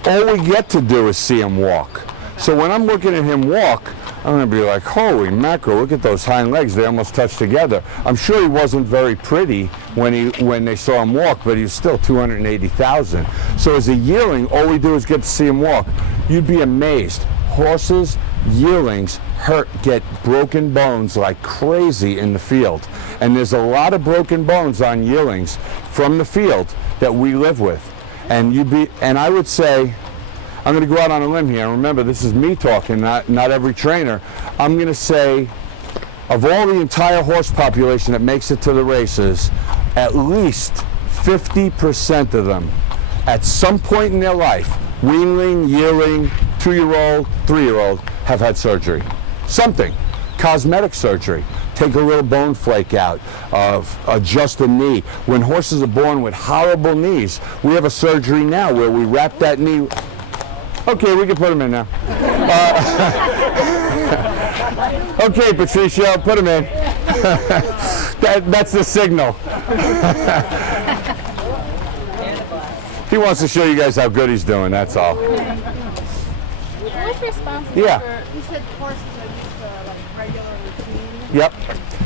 All we get to do is see him walk. So when I'm looking at him walk, I'm going to be like, holy mackerel, look at those hind legs. They almost touch together. I'm sure he wasn't very pretty when they saw him walk, but he's still 280,000. So as a yearling, all we do is get to see him walk. You'd be amazed. Horses, yearlings, get broken bones like crazy in the field. And there's a lot of broken bones on yearlings from the field that we live with. And I would say, I'm going to go out on a limb here, and remember, this is me talking, not every trainer. I'm going to say, of all the entire horse population that makes it to the races, at least 50% of them, at some point in their life, weanling, yearling, 2-year-old, 3-year-old, have had surgery. Something. Cosmetic surgery. Take a little bone flake out, adjust a knee. When horses are born with horrible knees, we have a surgery now where we wrap that knee. Okay, we can put him in now. Okay, Patricio, put him in. That's the signal. He wants to show you guys how good he's doing, that's all. Who's responsible Yeah. for, you said horses are used to like regular routine. Yep.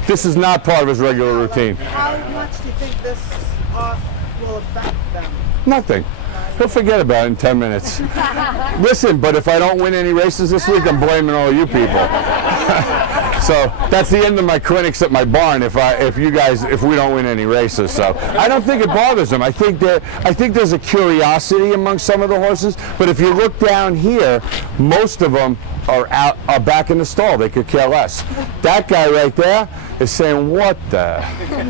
This is not part of his regular routine. How much do you think this will affect them? Nothing. He'll forget about it in 10 minutes. Listen, but if I don't win any races this week, I'm blaming all you people. So that's the end of my clinics at my barn if we don't win any races. So I don't think it bothers them. I think there's a curiosity among some of the horses, but if you look down here, most of them are back in the stall. They could care less. That guy right there is saying, what the, and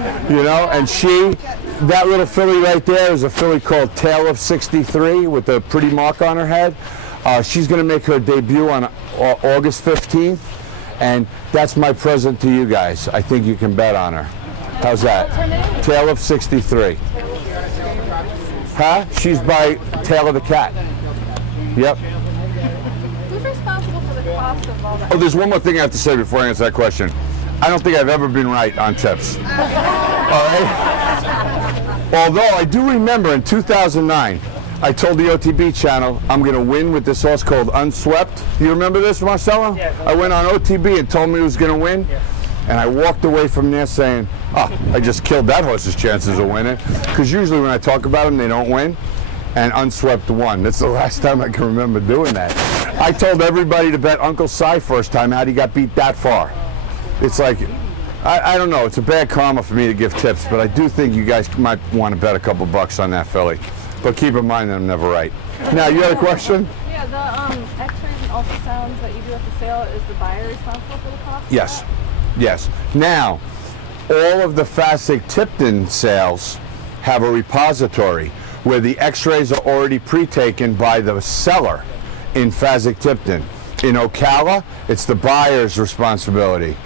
that little filly right there is a filly called Tale of 63 with a pretty mark on her head. She's going to make her debut on August 15th, and that's my present to you guys. I think you can bet on her. How's that? Tale of 63. Huh? She's by Tail of the Cat. Yep. Who's responsible for the cost of all that? Oh, there's one more thing I have to say before I answer that question. I don't think I've ever been right on tips. All right? Although I do remember in 2009, I told the OTB channel I'm going to win with this horse called Unswept. Do you remember this, Marcelo? Yeah. I went on OTB and told me he was going to win. Yeah. And I walked away from there saying, I just killed that horse's chances of winning. Because usually when I talk about them, they don't win. And Unswept won. That's the last time I can remember doing that. I told everybody to bet Uncle Si first time out. He got beat that far. It's like, I don't know. It's a bad karma for me to give tips, but I do think you guys might want to bet a couple bucks on that filly. But keep in mind that I'm never right. Now, you had a question? Yeah, the x-rays and ultrasounds that you do at the sale, is the buyer responsible for the cost? Yes. Yes. Now, all of the Fasig-Tipton sales have a repository where the x-rays are already pre-taken by the seller in Fasig-Tipton. In Ocala, it's the buyer's responsibility.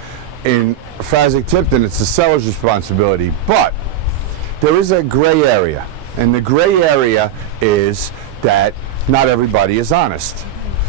In Fasig-Tipton, it's the seller's responsibility. But there is a gray area. And the gray area is that not everybody is honest.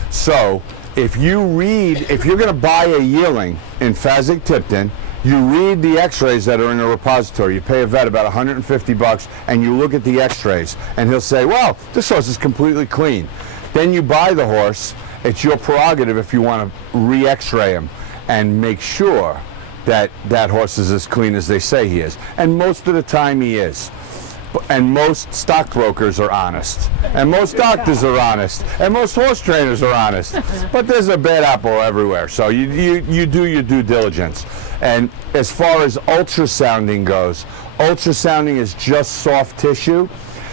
So if you're going to buy a yearling in Fasig-Tipton, you read the x-rays that are in the repository. You pay a vet about $150 and you look at the x-rays and he'll say, well, this horse is completely clean. Then you buy the horse. It's your prerogative if you want to re-x-ray him and make sure that that horse is as clean as they say he is. And most of the time he is. And most stockbrokers are honest. And most doctors are honest. And most horse trainers are honest. But there's a bad apple everywhere. So you do your due diligence. And as far as ultrasounding goes, ultrasounding is just soft tissue.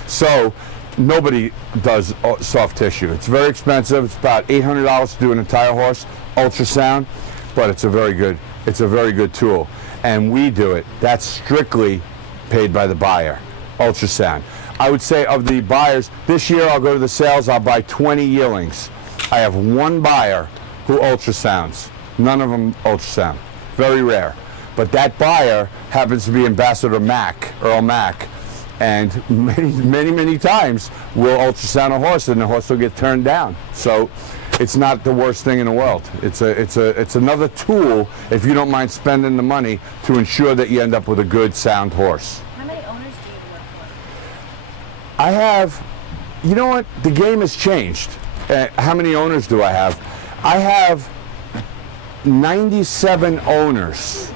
So nobody does soft tissue. It's very expensive. It's about $800 to do an entire horse ultrasound, but it's a very good tool. And we do it. That's strictly paid by the buyer, ultrasound. I would say of the buyers, this year I'll go to the sales, I'll buy 20 yearlings. I have one buyer who ultrasounds. None of them ultrasound. Very rare. But that buyer happens to be Ambassador Mack, Earl Mack, and many times will ultrasound a horse and the horse will get turned down. So it's not the worst thing in the world. It's another tool, if you don't mind spending the money, to ensure that you end up with a good, sound horse. How many owners do you work for? I have, you know what, the game has changed. How many owners do I have? I have 97 owners,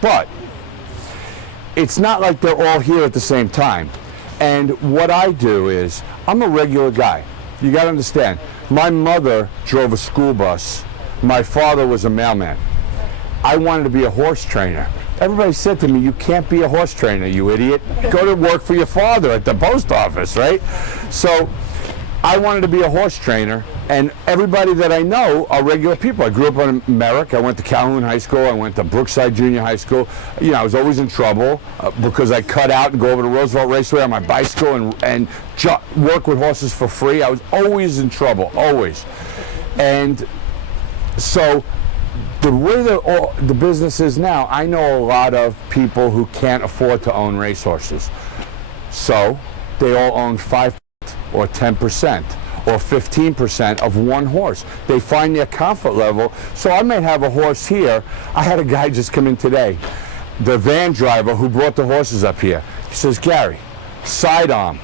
but it's not like they're all here at the same time. And what I do is, I'm a regular guy. You gotta understand, my mother drove a school bus. My father was a mailman. I wanted to be a horse trainer. Everybody said to me, you can't be a horse trainer, you idiot. Go to work for your father at the post office, right? So I wanted to be a horse trainer, and everybody that I know are regular people. I grew up in Merrick. I went to Calhoun High School. I went to Brookside Junior High School. You know, I was always in trouble because I cut out and go over to Roosevelt Raceway on my bicycle and work with horses for free. I was always in trouble, always. And so the way the business is now, I know a lot of people who can't afford to own racehorses. So they all own 5% or 10% or 15% of one horse. They find their comfort level. So I may have a horse here. I had a guy just come in today, the van driver who brought the horses up here. He says, Gary, sidearm.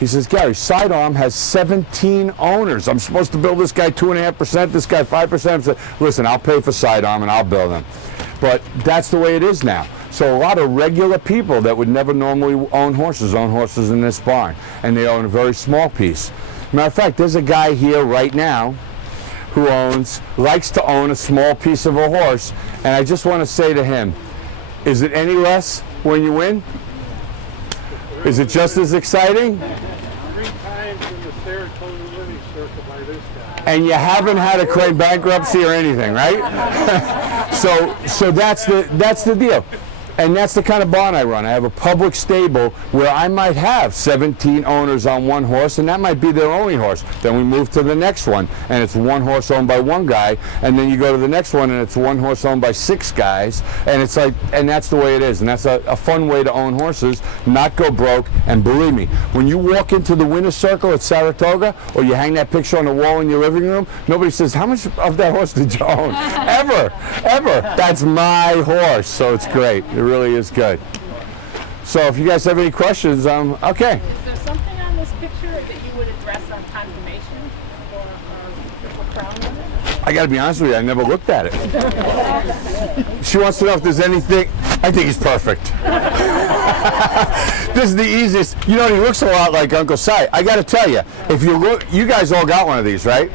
He says, Gary, sidearm has 17 owners. I'm supposed to bill this guy 2.5%, this guy 5%. I said, listen, I'll pay for sidearm and I'll bill them. But that's the way it is now. So a lot of regular people that would never normally own horses in this barn, and they own a very small piece. Matter of fact, there's a guy here right now who likes to own a small piece of a horse, and I just want to say to him, is it any less when you win? Is it just as exciting? 3 times in the Saratoga winning circle by this guy. And you haven't had a claim bankruptcy or anything, right? so that's the deal. And that's the kind of barn I run. I have a public stable where I might have 17 owners on one horse, and that might be their only horse. Then we move to the next one, and it's one horse owned by one guy, and then you go to the next one, and it's one horse owned by 6 guys, and it's like, and that's the way it is. And that's a fun way to own horses, not go broke. And believe me, when you walk into the winner's circle at Saratoga, or you hang that picture on the wall in your living room, nobody says, how much of that horse did you own? Ever. That's my horse, so it's great. It really is good. So if you guys have any questions, okay. Is there something on this picture that you would address on confirmation or crown on it? I got to be honest with you, I never looked at it. She wants to know if there's anything. I think he's perfect. This is the easiest. You know, he looks a lot like Uncle Si. I got to tell you, if you look, you guys all got one of these, right?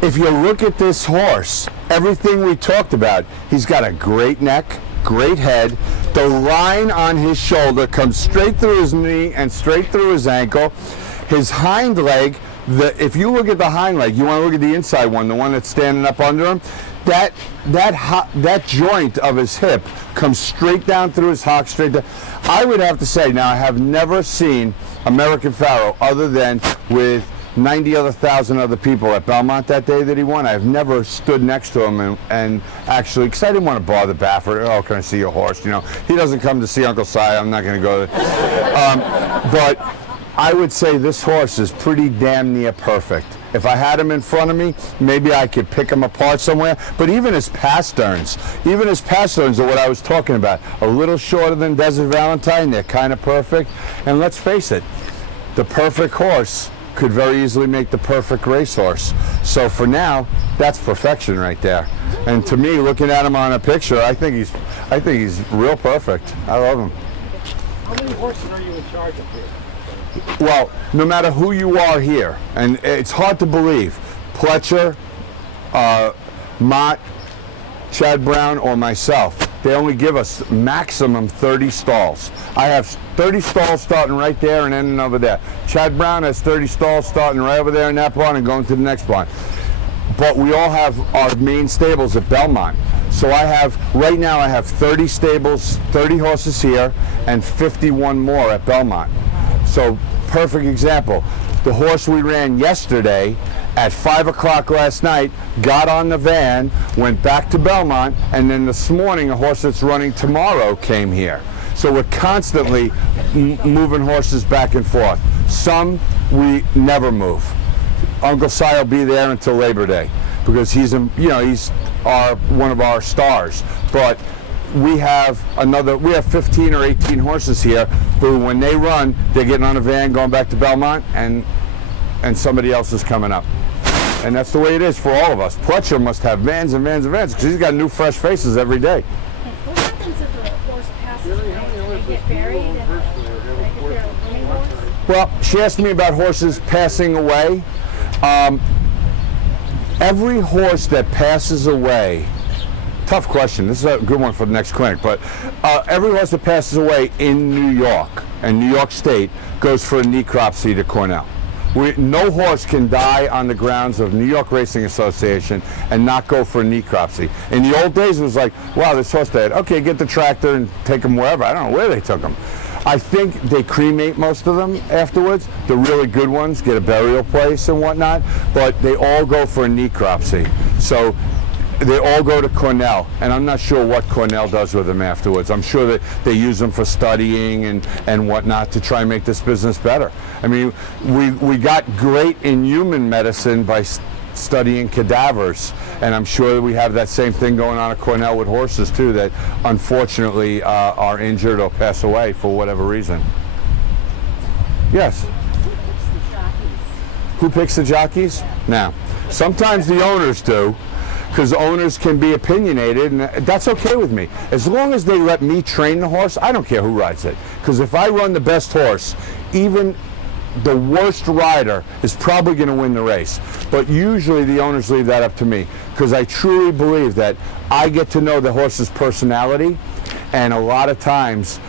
If you look at this horse, everything we talked about, he's got a great neck, great head. The line on his shoulder comes straight through his knee and straight through his ankle. His hind leg, if you look at the hind leg, you want to look at the inside one, the one that's standing up under him, that joint of his hip comes straight down through his hock, straight down. I would have to say, now I have never seen American Pharoah other than with 90,000 other people at Belmont that day that he won. I've never stood next to him and actually, because I didn't want to bother Baffert. Oh, can I see your horse? You know, he doesn't come to see Uncle Si. I'm not going to go there. But I would say this horse is pretty damn near perfect. If I had him in front of me, maybe I could pick him apart somewhere. But even his pasterns are what I was talking about. A little shorter than Desert Valentine. They're kind of perfect. And let's face it, the perfect horse could very easily make the perfect racehorse. So for now, that's perfection right there. And to me, looking at him on a picture, I think he's real perfect. I love him. How many horses are you in charge of here? Well, no matter who you are here, and it's hard to believe, Pletcher, Mott, Chad Brown, or myself, they only give us maximum 30 stalls. I have 30 stalls starting right there and ending over there. Chad Brown has 30 stalls starting right over there in that barn and going to the next barn. But we all have our main stables at Belmont. So right now I have 30 stables, 30 horses here, and 51 more at Belmont. So perfect example. The horse we ran yesterday at 5 o'clock last night got on the van, went back to Belmont, and then this morning a horse that's running tomorrow came here. So we're constantly moving horses back and forth. Some we never move. Uncle Si will be there until Labor Day because he's one of our stars. But we have 15 or 18 horses here who, when they run, they're getting on a van, going back to Belmont, and somebody else is coming up. And that's the way it is for all of us. Pletcher must have vans and vans and vans because he's got new, fresh faces every day. What happens if a horse passes away? Do they get buried and they get their running horse? Well, she asked me about horses passing away. Every horse that passes away, tough question. This is a good one for the next clinic, but every horse that passes away in New York and New York State goes for a necropsy to Cornell. No horse can die on the grounds of New York Racing Association and not go for a necropsy. In the old days, it was like, wow, this horse dead. Okay, get the tractor and take him wherever. I don't know where they took him. I think they cremate most of them afterwards. The really good ones get a burial place and whatnot, but they all go for a necropsy. So they all go to Cornell, and I'm not sure what Cornell does with them afterwards. I'm sure that they use them for studying and whatnot to try and make this business better. I mean, we got great in human medicine by studying cadavers, and I'm sure that we have that same thing going on at Cornell with horses too, that unfortunately are injured or pass away for whatever reason. Yes? Who picks the jockeys? Now, sometimes the owners do, because owners can be opinionated, and that's okay with me. As long as they let me train the horse, I don't care who rides it. Because if I run the best horse, even the worst rider is probably going to win the race. But usually the owners leave that up to me, because I truly believe that I get to know the horse's personality, and a lot of times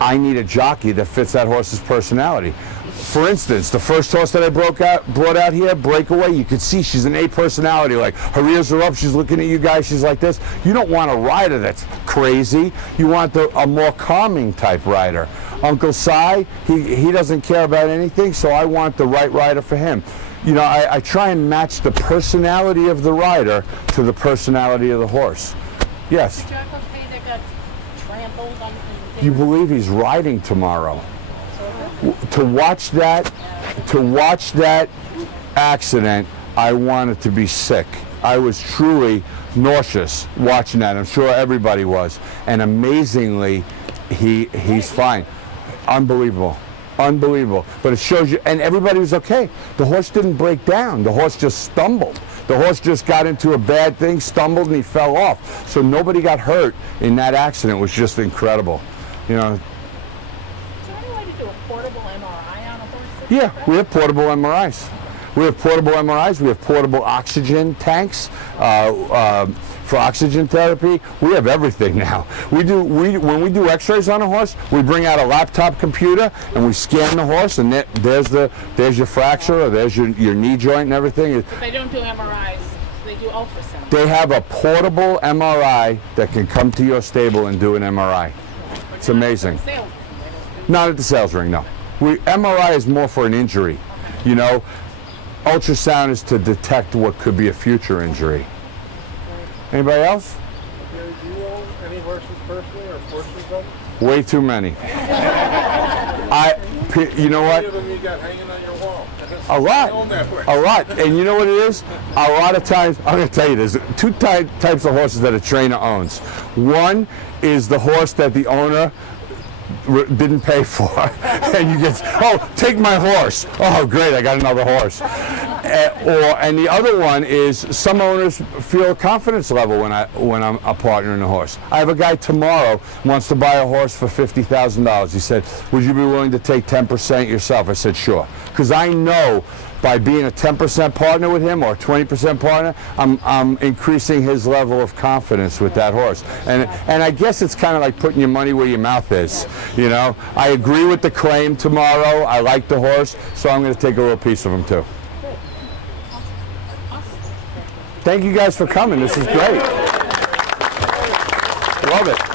I need a jockey that fits that horse's personality. For instance, the first horse that I brought out here, Breakaway, you could see she's an A personality. Like, her ears are up, she's looking at you guys, she's like this. You don't want a rider that's crazy. You want a more calming type rider. Uncle Si, he doesn't care about anything, so I want the right rider for him. You know, I try and match the personality of the rider to the personality of the horse. Yes? Jocko Pay that got trampled on the You believe he's riding tomorrow? To watch that accident, I wanted to be sick. I was truly nauseous watching that. I'm sure everybody was. And amazingly, he's fine. Unbelievable. Unbelievable. But it shows you, and everybody was okay. The horse didn't break down. The horse just stumbled. The horse just got into a bad thing, stumbled, and he fell off. So nobody got hurt in that accident. It was just incredible. You know. portable MRI on a horse? Yeah, we have portable MRIs. We have portable MRIs. We have portable oxygen tanks for oxygen therapy. We have everything now. When we do X-rays on a horse, we bring out a laptop computer and we scan the horse, and there's your fracture, or there's your knee joint and everything. If they don't do MRIs, they do ultrasound. They have a portable MRI that can come to your stable and do an MRI. It's amazing. Not at the sales ring, no. MRI is more for an injury, you know. Ultrasound is to detect what could be a future injury. Anybody else? Do you own any horses personally, or portions of them? Way too many. You know what? How many of them you got hanging on your wall? A lot. I own that horse. A lot. And you know what it is? A lot of times, I'm going to tell you, there's two types of horses that a trainer owns. One is the horse that the owner didn't pay for, and you get, oh, take my horse. Oh, great, I got another horse. And the other one is some owners feel a confidence level when I'm a partner in a horse. I have a guy tomorrow wants to buy a horse for $50,000. He said, would you be willing to take 10% yourself? I said, sure, because I know by being a 10% partner with him or a 20% partner, I'm increasing his level of confidence with that horse. And I guess it's kind of like putting your money where your mouth is. You know, I agree with the claim tomorrow. I like the horse, so I'm going to take a little piece of him too. Thank you guys for coming. This is great. Love it.